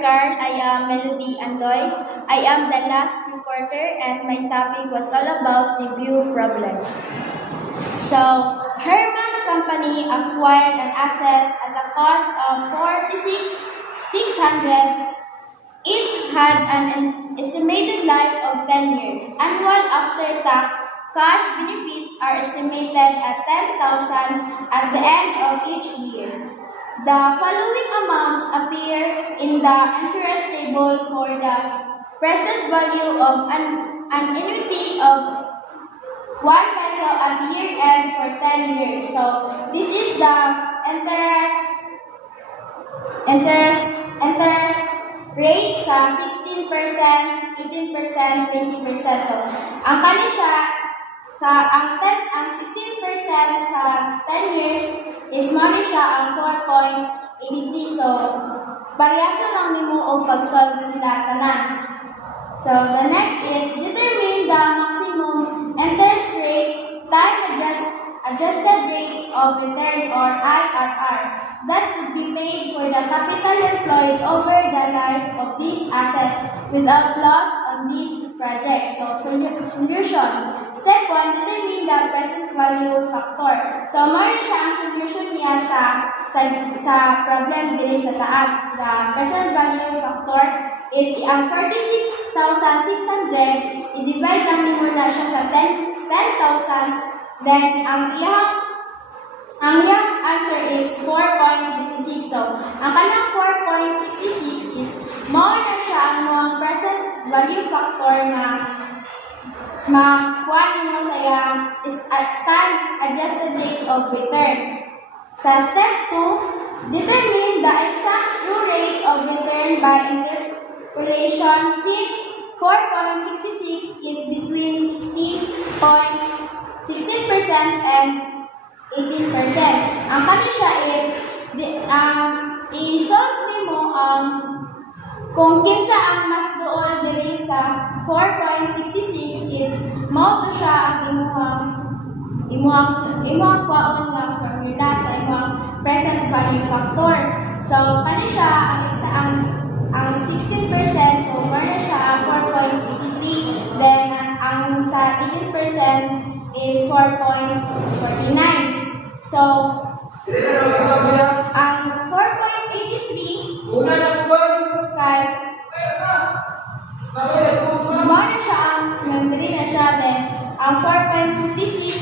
Carl. I am Melody Andoy. I am the last reporter and my topic was all about review problems. So, Herman Company acquired an asset at a cost of $46,600. It had an estimated life of 10 years. Annual after-tax cash benefits are estimated at $10,000 at the end of each year. The following amounts appear in the interest table for the present value of an annuity of 1 peso at year-end for 10 years. So, this is the interest rate sa 16%, 18%, 20%. So, ang kani siya ang 16% sa 10 years is mali siya ang 4.83. So, parehasa lang nimo og pag-solve sila tanan. So, the next is determine the maximum interest rate time adjusted rate of return or IRR that could be paid for the capital employed over the life of this asset without loss on this project. So, solution. Step 1, determine the present value factor. So, mali siya ang solution niya sa problem dito sa taas. The present value factor is ang 46,600, i-divide lang mo na siya sa 10,000. Then, ang iyang answer is 4.66. So, ang kanang 4.66 is more na siya ang mga present value factor na makuha nyo sa iyang time adjusted rate of return. Sa step 2, determine the exact true rate of return by interpolation since 4.66 is between 16% and 18%. Ang kani siya is i-solve nimo ang kung kinsa ang mas duol diri sa 4.66 is mao to siya ang imuhang kwaon nga formula sa imong present value factor. So kani siya ang 16%, so more na siya ang 4.83. Then ang sa 18% is 4.49. So, ang 4.83 kay more na siya ang nandiri na siya. Then, ang 4.56